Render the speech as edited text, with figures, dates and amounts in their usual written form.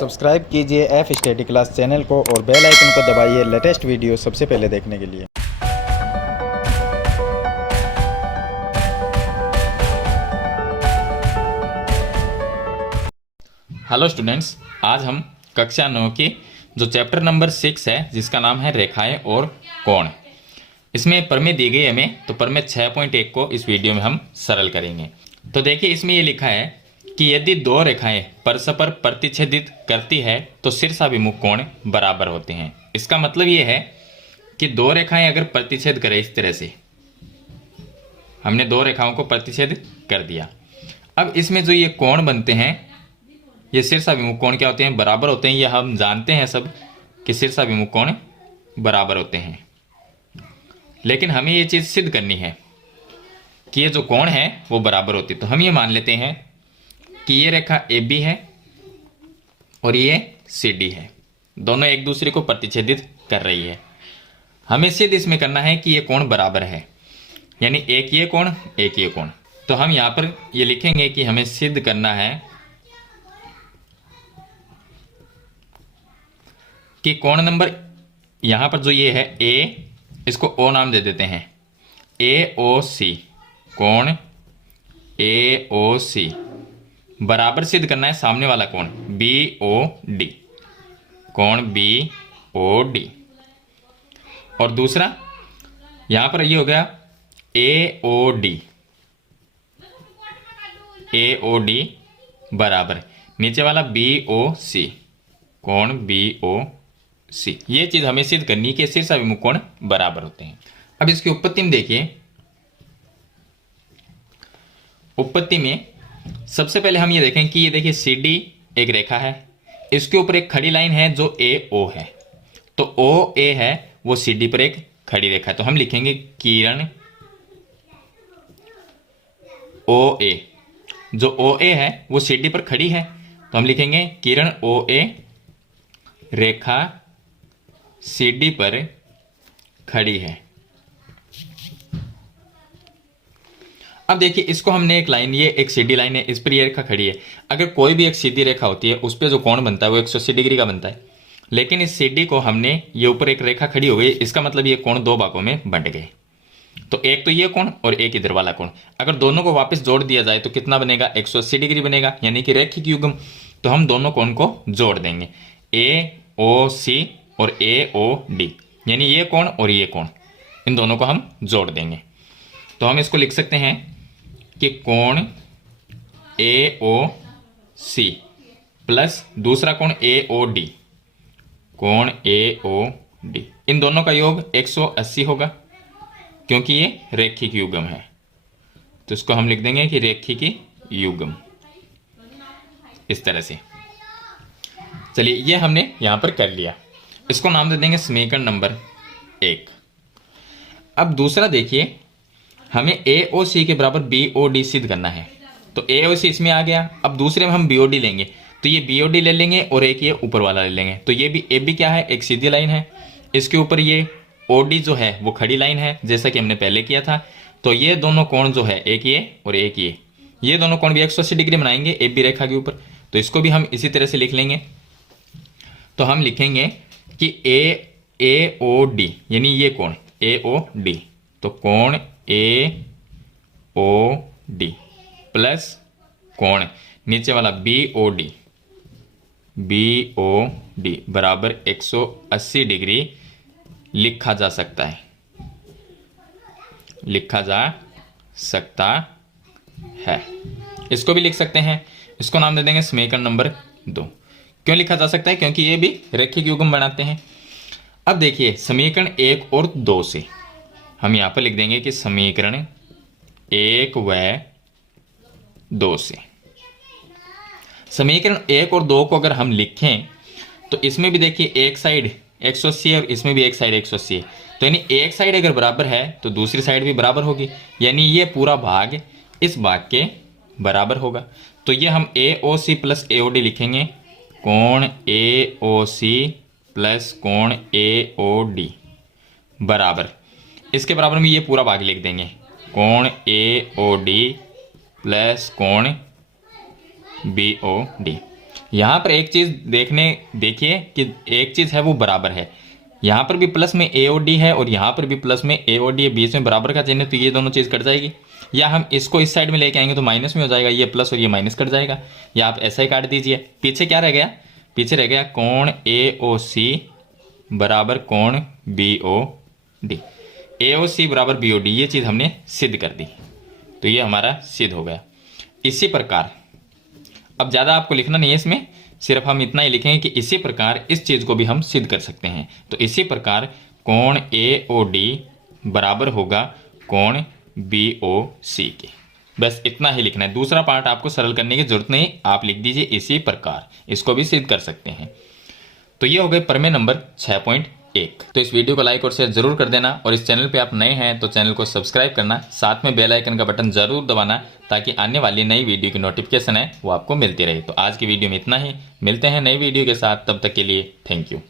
Subscribe कीजिए F study class channel को और बेल आइकन को दबाइए लेटेस्ट वीडियो सबसे पहले देखने के लिए। हेलो स्टूडेंट्स, आज हम कक्षा 9 की जो चैप्टर नंबर 6 है जिसका नाम है रेखाएं और कोण, इसमें प्रमेय दी गई हमें, तो प्रमेय 6.1 को इस वीडियो में हम सरल करेंगे। तो देखिए इसमें ये लिखा है कि यदि दो रेखाएं परस्पर प्रतिच्छेदित करती है तो शीर्षाभिमुख कोण बराबर होते हैं। इसका मतलब ये है कि दो रेखाएं अगर प्रतिच्छेद करें, इस तरह से हमने दो रेखाओं को प्रतिच्छेद कर दिया, अब इसमें जो ये कोण बनते हैं ये शीर्षाभिमुख कोण क्या होते हैं, बराबर होते हैं। ये हम जानते हैं सब कि शीर्षाभिमुख कोण बराबर होते हैं, लेकिन हमें ये चीज़ सिद्ध करनी है कि ये जो कोण है वो बराबर होती है। तो हम ये मान लेते हैं कि ये रेखा AB है और ये CD है, दोनों एक दूसरे को प्रतिच्छेदित कर रही है। हमें सिद्ध इसमें करना है कि ये कोण बराबर है, यानी एक ये कोण एक ये कोण। तो हम यहाँ पर ये लिखेंगे कि हमें सिद्ध करना है कि कोण नंबर यहाँ पर जो ये है A, इसको O नाम दे देते हैं, AOC, कोण AOC बराबर सिद्ध करना है सामने वाला कोण BOD, कोण BOD। और दूसरा यहाँ पर ये हो गया AOD बराबर नीचे वाला BOC, कोण BOC। ये चीज हमें सिद्ध करनी है कि शीर्षाभिमुख कोण बराबर होते हैं। अब इसकी उत्पत्ति में देखिए, उत्पत्ति में सबसे पहले हम ये देखें कि ये देखिए CD एक रेखा है, इसके ऊपर एक खड़ी लाइन है जो AO है, तो OA है वो CD पर एक खड़ी रेखा है। तो हम लिखेंगे किरण OA, जो OA है वो CD पर खड़ी है, तो हम लिखेंगे किरण OA रेखा CD पर खड़ी है। अब देखिए इसको हमने एक लाइन, ये एक सीधी लाइन है, इस पर ये रेखा खड़ी है। अगर कोई भी एक सीधी रेखा होती है उस पर जो कोण बनता है वो 180 डिग्री का बनता है, लेकिन इस CD को हमने ये ऊपर एक रेखा खड़ी हो गई, इसका मतलब ये कोण दो भागों में बंट गए। तो एक तो ये कोण और एक इधर वाला कोण, अगर दोनों को वापस जोड़ दिया जाए तो कितना बनेगा, 180 डिग्री बनेगा, यानी कि रैखिक युग्म। तो हम दोनों कोण को जोड़ देंगे, AOC और AOD, यानी ये कोण और ये कोण, इन दोनों को हम जोड़ देंगे। तो हम इसको लिख सकते हैं कि कोण AOC प्लस दूसरा कोण AOD, कोण AOD, इन दोनों का योग 180 होगा, क्योंकि ये रैखिक युग्म है। तो इसको हम लिख देंगे कि रैखिक युग्म, इस तरह से। चलिए ये हमने यहां पर कर लिया, इसको नाम दे देंगे समीकरण नंबर 1। अब दूसरा देखिए, हमें AOC के बराबर BOD सिद्ध करना है, तो AOC इसमें आ गया। अब दूसरे में हम BOD लेंगे, तो ये BOD ले लेंगे और एक ये ऊपर वाला ले लेंगे। तो ये भी AB क्या है, एक सीधी लाइन है, इसके ऊपर ये OD जो है वो खड़ी लाइन है, जैसा कि हमने पहले किया था। तो ये दोनों कोण जो है, एक ये और एक ये दोनों कोण भी 180 डिग्री बनाएंगे AB रेखा के ऊपर, तो इसको भी हम इसी तरह से लिख लेंगे। तो हम लिखेंगे कि AOD, यानी ये कोण AOD, तो कोण AOD प्लस कोण नीचे वाला BOD बराबर 180 डिग्री लिखा जा सकता है, इसको भी लिख सकते हैं। इसको नाम दे देंगे समीकरण नंबर 2। क्यों लिखा जा सकता है, क्योंकि ये भी रैखिक युग्म बनाते हैं। अब देखिए समीकरण 1 और 2 से हम यहां पर लिख देंगे कि समीकरण 1 व 2 से, समीकरण 1 और 2 को अगर हम लिखें तो इसमें भी देखिए एक साइड 180 है और इसमें भी एक साइड 180 है, तो यानी एक साइड अगर बराबर है तो दूसरी साइड भी बराबर होगी, यानी ये पूरा भाग इस भाग के बराबर होगा। तो ये हम AOC प्लस AOD लिखेंगे, कोण AOC प्लस कोण AOD बराबर, इसके बराबर में ये पूरा भाग लिख देंगे, कोण AOD प्लस कोण BOD। यहाँ पर एक चीज़ देखिए कि एक चीज़ है वो बराबर है। यहाँ पर भी प्लस में ए और डी है और यहाँ पर भी प्लस में ए और डी है, बीच में बराबर का चिन्ह है, तो ये दोनों चीज़ कट जाएगी। या हम इसको इस साइड में लेके आएंगे तो माइनस में हो जाएगा, ये प्लस और ये माइनस कट जाएगा, या आप ऐसा ही काट दीजिए। पीछे क्या रह गया, पीछे रह गया कोण ए ओ सी बराबर कोण बी ओ डी। ए ओ सी बराबर बी ओ डी, ये चीज़ हमने सिद्ध कर दी, तो ये हमारा सिद्ध हो गया। इसी प्रकार अब ज़्यादा आपको लिखना नहीं है इसमें, सिर्फ हम इतना ही लिखेंगे कि इसी प्रकार इस चीज़ को भी हम सिद्ध कर सकते हैं। तो इसी प्रकार कोण ए ओ डी बराबर होगा कोण बी ओ सी के। बस इतना ही लिखना है, दूसरा पार्ट आपको सरल करने की जरूरत नहीं, आप लिख दीजिए इसी प्रकार, इसको भी सिद्ध कर सकते हैं। तो ये हो गए प्रमेय नंबर 6.1। तो इस वीडियो को लाइक और शेयर जरूर कर देना, और इस चैनल पे आप नए हैं तो चैनल को सब्सक्राइब करना, साथ में बेल आइकन का बटन जरूर दबाना, ताकि आने वाली नई वीडियो की नोटिफिकेशन है वो आपको मिलती रहे। तो आज की वीडियो में इतना ही, मिलते हैं नई वीडियो के साथ, तब तक के लिए थैंक यू।